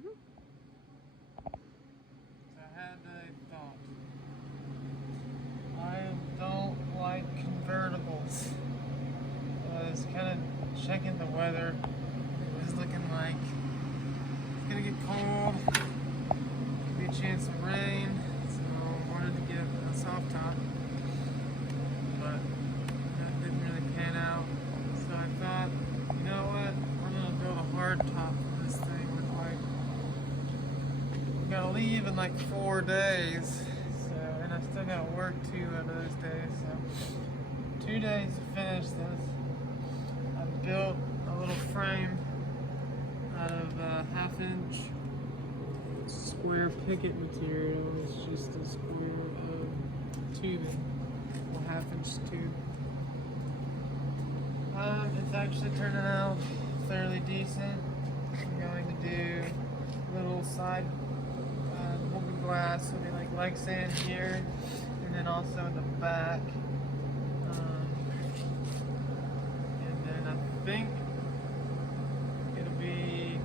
So I had a thought. I don't like convertibles. I was kind of checking the weather. It was looking like it's gonna get cold. Could be a chance of rain. So I wanted to get a soft top, but that didn't really pan out. So I thought, you know what? I'm gonna build a hard top for this thing. With like, we gotta leave in like 4 days. And I still got work 2 of those days, so 2 days to finish this. I built a little frame out of 1/2-inch square picket material. It's just a square of tubing, a 1/2-inch tube. It's actually turning out fairly decent. I'm going to do little side molded glass, so it'll be like leg sand here, and then also in the back. And then I think it'll be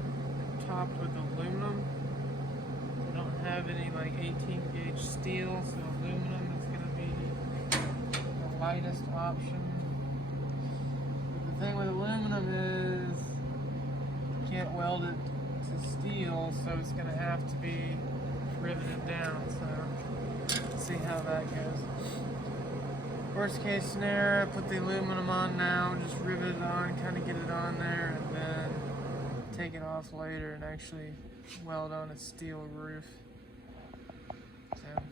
topped with aluminum. I don't have any like 18 gauge steel, so aluminum is going to be the lightest option. But the thing with aluminum is you can't weld it to steel, so it's going to have to be riveted down, so let's see how that goes. Worst case scenario, put the aluminum on now, just rivet it on, kind of get it on there, and then take it off later and actually weld on a steel roof. So,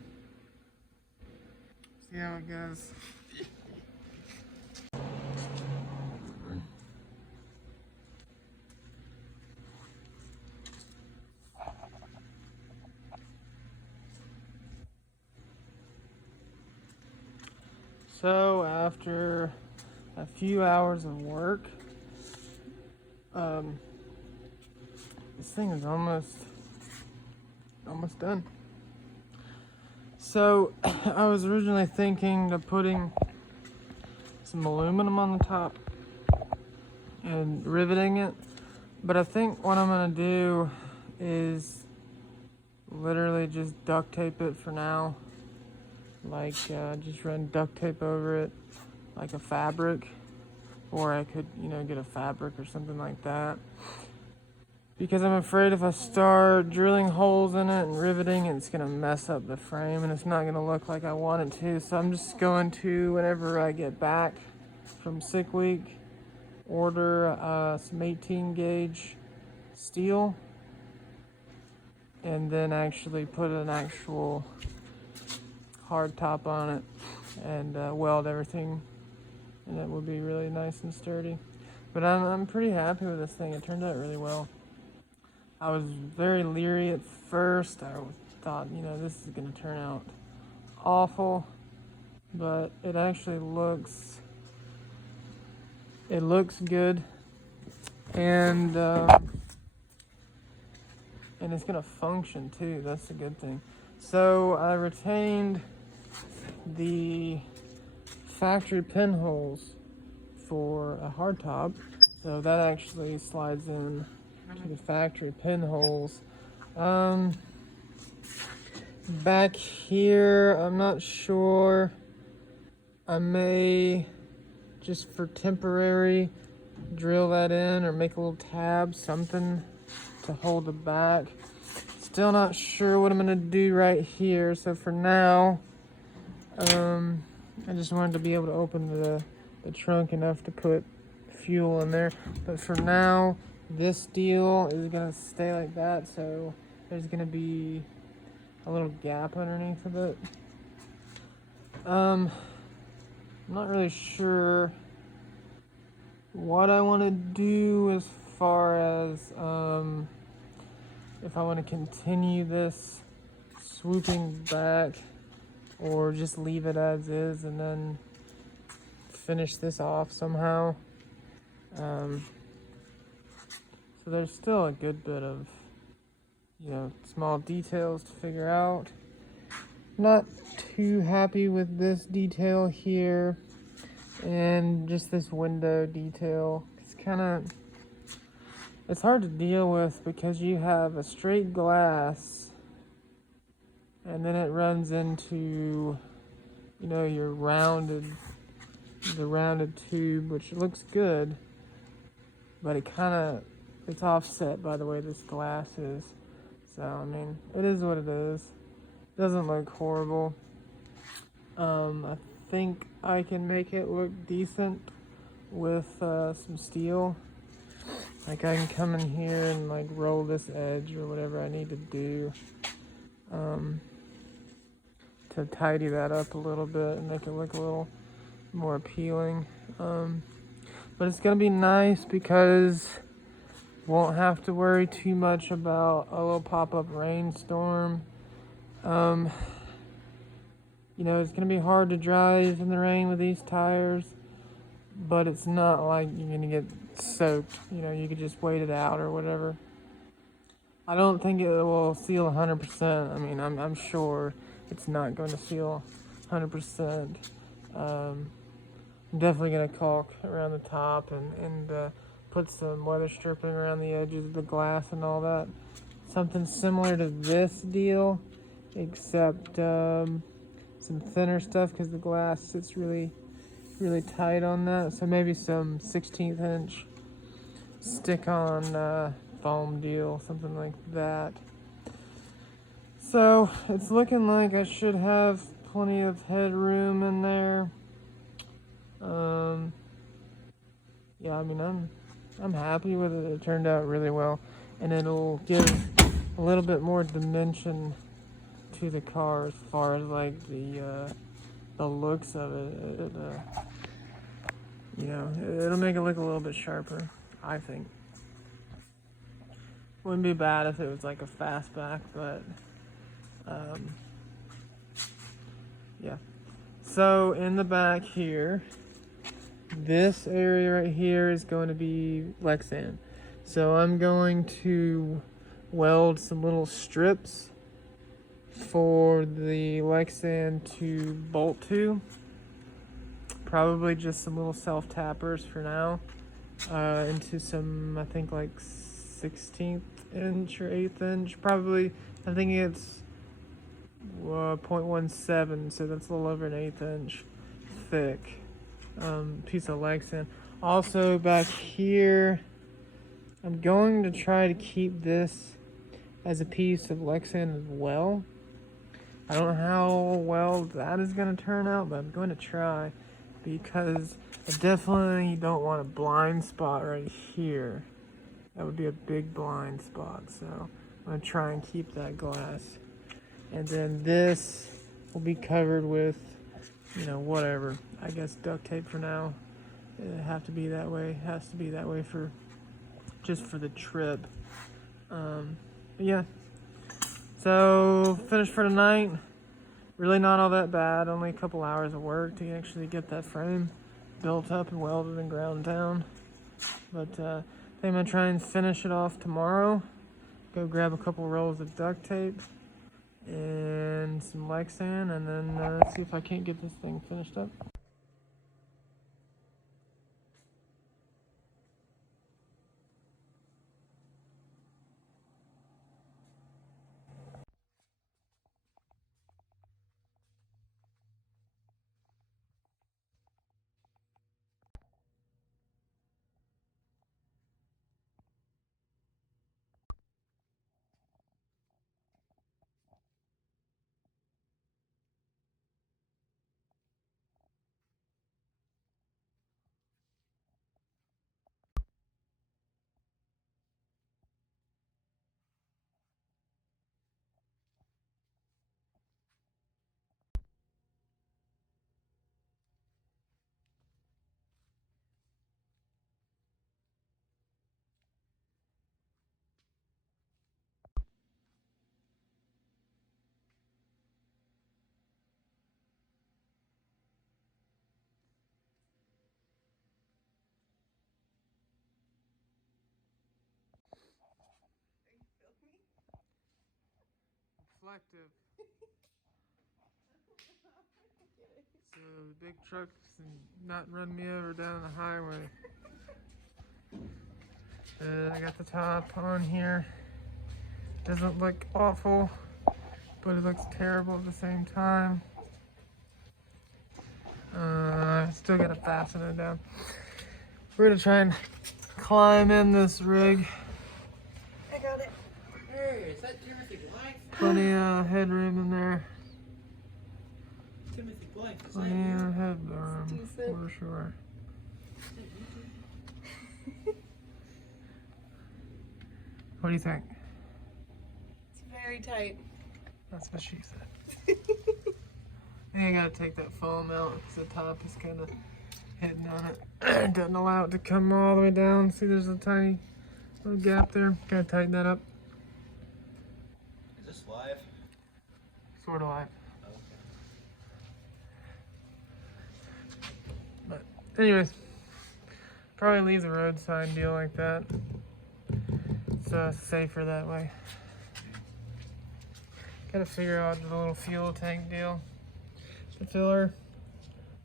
see how it goes. So after a few hours of work, this thing is almost done. So I was originally thinking of putting some aluminum on the top and riveting it, but I think what I'm gonna do is literally just duct tape it for now. Like just run duct tape over it like a fabric, or I could get a fabric or something like that, because I'm afraid if I start drilling holes in it and riveting it's gonna mess up the frame and it's not gonna look like I want it to. So I'm just going to, whenever I get back from sick week, order some 18 gauge steel and then actually put an actual hard top on it and weld everything, and it will be really nice and sturdy. But I'm pretty happy with this thing. It turned out really well. I was very leery at first. I thought, this is going to turn out awful, but it actually looks good, and it's going to function too. That's the good thing. So I retained the factory pinholes for a hardtop, so that actually slides in to the factory pinholes. Back here, I'm not sure. I may just for temporary drill that in or make a little tab, something to hold it back. Still not sure what I'm gonna do right here, so for now I just wanted to be able to open the trunk enough to put fuel in there. But for now, this steel is gonna stay like that, so there's gonna be a little gap underneath of it. I'm not really sure what I want to do as far as if I want to continue this swooping back or just leave it as is and then finish this off somehow. So there's still a good bit of small details to figure out. Not too happy with this detail here and just this window detail. It's kind of it's hard to deal with because you have a straight glass and then it runs into, you know, the rounded tube, which looks good, but it's offset by the way this glass is. So, I mean, it is what it is. It doesn't look horrible. I think I can make it look decent with some steel. Like I can come in here and like roll this edge or whatever I need to do to tidy that up a little bit and make it look a little more appealing. But it's gonna be nice because won't have to worry too much about a little pop-up rainstorm. You know, it's gonna be hard to drive in the rain with these tires, but it's not like you're gonna get soaked. You know, you could just wait it out or whatever. I don't think it will seal 100%. I mean, I'm sure it's not going to seal 100%. I'm definitely going to caulk around the top and put some weather stripping around the edges of the glass and all that. Something similar to this deal, except some thinner stuff because the glass sits really tight on that. So maybe some 16th inch stick-on foam deal, something like that. So it's looking like I should have plenty of headroom in there. Yeah, I mean I'm happy with it. It turned out really well, and it'll give a little bit more dimension to the car as far as like the looks of it. You know, it'll make it look a little bit sharper, I think. Wouldn't be bad if it was like a fastback, but yeah. So in the back here, this area right here is going to be Lexan. So I'm going to weld some little strips for the Lexan to bolt to. Probably just some little self-tappers for now. Into some, I think like 16th inch or 8th inch. Probably, I think it's 0.17, so that's a little over an 1/8 inch thick piece of Lexan. Also back here, I'm going to try to keep this as a piece of Lexan as well. I don't know how well that is going to turn out, but I'm going to try because I definitely don't want a blind spot right here. That would be a big blind spot, so I'm going to try and keep that glass. And then this will be covered with, you know, whatever. I guess duct tape for now. It have to be that way. It has to be that way for just for the trip. But yeah. So finished for tonight. Really not all that bad. Only a couple hours of work to actually get that frame built up and welded and ground down. But I think I'm gonna try and finish it off tomorrow. Go grab a couple rolls of duct tape and some Lexan, and then see if I can't get this thing finished up. Reflective. So the big trucks and not run me over down the highway. I got the top on here. Doesn't look awful, but it looks terrible at the same time. Still gotta fasten it down. We're gonna try and climb in this rig. I got it. Hey, is that Timothy Blank? Plenty of headroom in there. Timothy Blank, is that Plenty you? of headroom, Decent. for sure. What do you think? It's very tight. That's what she said. I think I gotta take that foam out because the top is kind of hitting on it. Doesn't allow it to come all the way down. See, there's a tiny little gap there. Gotta tighten that up. Is this live? Sort of like. Okay. But anyways, probably leave the road sign deal like that. It's safer that way. Gotta figure out the little fuel tank deal. The filler.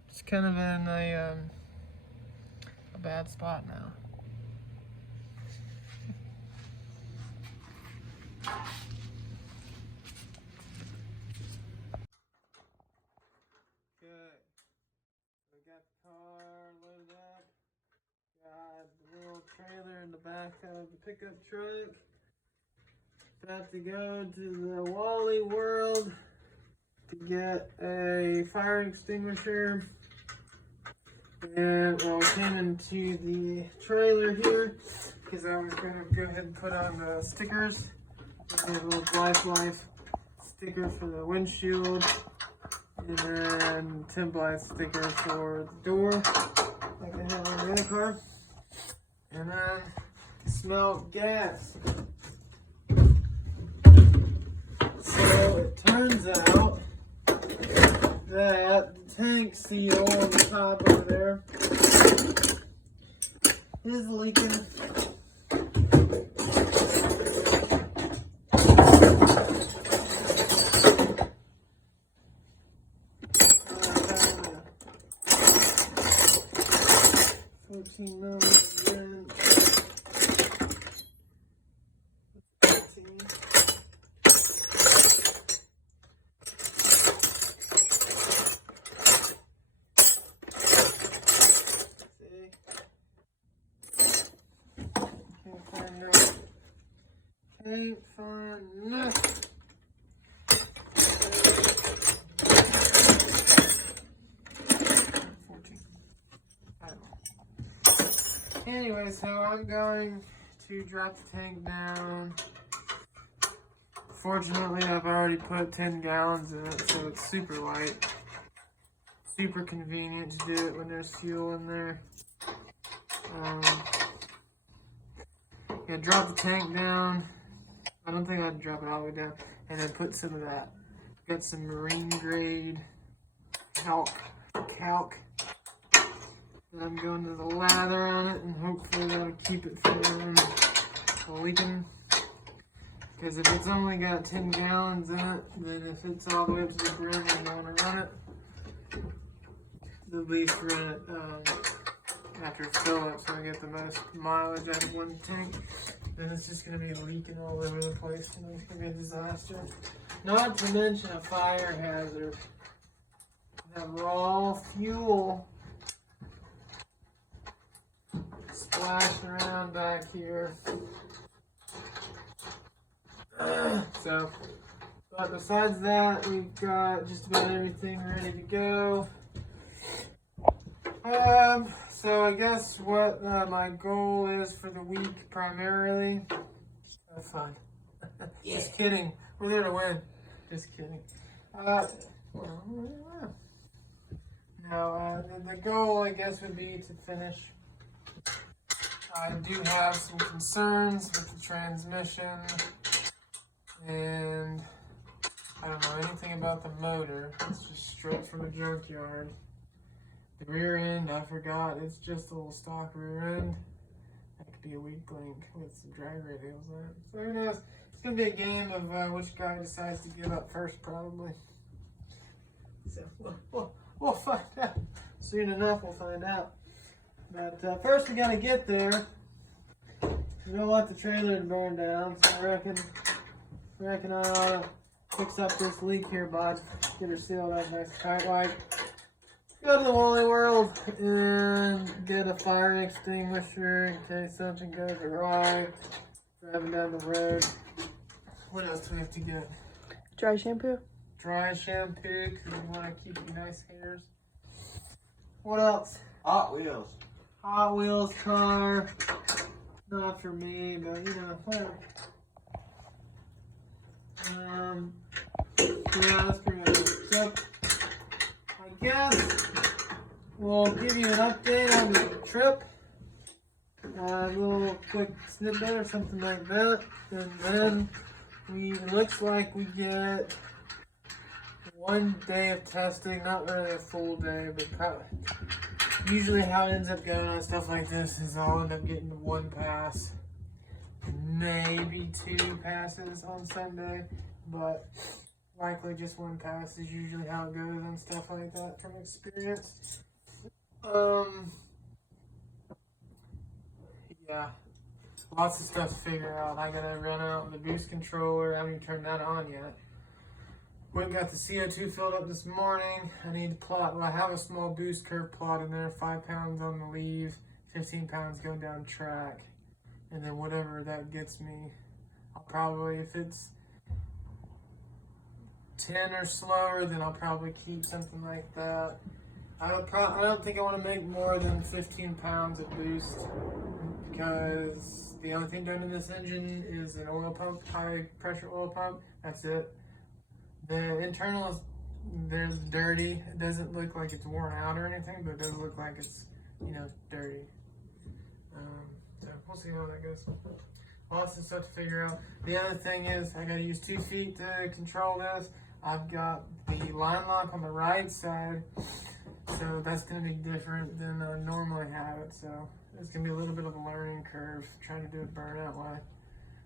It's kind of in a bad spot now. Good. We got the car loaded up. Got the little trailer in the back of the pickup truck. About to go to the Wally World to get a fire extinguisher. And well, we came into the trailer here because I was going to go ahead and put on the stickers. We have a little life sticker for the windshield. And then Tim Blythe sticker for the door, like I have on the other car. And then smell gas. So it turns out that the tank seal on the top over there is leaking. Can't find nothing. Anyway, so I'm going to drop the tank down. Fortunately, I've already put 10 gallons in it, so it's super light. Super convenient to do it when there's fuel in there. Yeah, drop the tank down. I don't think I'd drop it all the way down. And then put some of that. Got some marine grade calc. And I'm going to the lather on it, and hopefully that'll keep it from leaking. Because if it's only got 10 gallons in it, then if it's all the way up to the brim and I want to run it, at least run it after fill up so I get the most mileage out of one tank. Then it's just going to be leaking all over the place, and it's going to be a disaster. Not to mention a fire hazard. That raw fuel splashing around back here. So, but besides that, we've got just about everything ready to go. So I guess what my goal is for the week primarily, have fun. Yeah. Just kidding. We're there to win. Just kidding. The goal, I guess, would be to finish. I do have some concerns with the transmission, and I don't know anything about the motor. It's just straight from a junkyard. The rear end, I forgot. It's just a little stock rear end. That could be a weak link with some drag radials on it. So who knows? It's going to be a game of which guy decides to give up first, probably. So we'll find out. Soon enough, we'll find out. But first, we got to get there. We don't want the trailer to burn down, so I reckon I ought to fix up this leak here, bud. Get her sealed up nice and tight like. Go to the Wally World and get a fire extinguisher in case something goes awry. Driving down the road. What else do we have to get? Dry shampoo. Dry shampoo, because we want to keep you nice hairs. What else? Hot Wheels. Hot Wheels car. Not for me, but you know, whatever. Yeah, that's pretty much it. So, I guess we'll give you an update on the trip. A little quick snippet or something like that. And then it looks like we get 1 day of testing, not really a full day, but usually how it ends up going on stuff like this is I'll end up getting 1 pass, maybe 2 passes on Sunday, but likely just 1 pass is usually how it goes on stuff like that from experience. Yeah, lots of stuff to figure out. I gotta run out the boost controller. I haven't even turned that on yet. Went and got the CO2 filled up this morning. I need to plot, well, I have a small boost curve plot in there, 5 pounds on the leaves, 15 pounds going down track. And then whatever that gets me, I'll probably, if it's 10 or slower, then I'll probably keep something like that. I don't think I want to make more than 15 pounds of boost because the only thing done in this engine is an oil pump, high pressure oil pump. That's it. The internals, they're dirty. It doesn't look like it's worn out or anything, but it does look like it's, you know, dirty. So we'll see how that goes. Lots of stuff to figure out. The other thing is I gotta use 2 feet to control this. I've got the line lock on the right side, so that's gonna be different than I normally have it. So it's gonna be a little bit of a learning curve trying to do a burnout while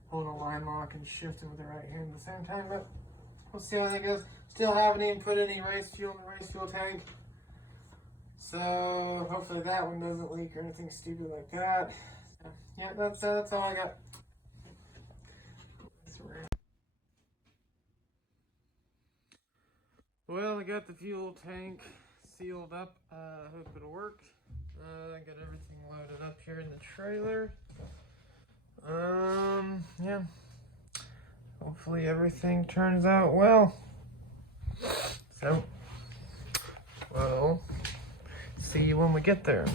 holding a line lock and shifting with the right hand at the same time. But we'll see how that goes. Still haven't even put any race fuel in the race fuel tank. So hopefully that one doesn't leak or anything stupid like that. So, yeah, that's all I got. Well, I got the fuel tank sealed up. I hope it'll work. I got everything loaded up here in the trailer. Yeah. Hopefully everything turns out well. So, well, see you when we get there.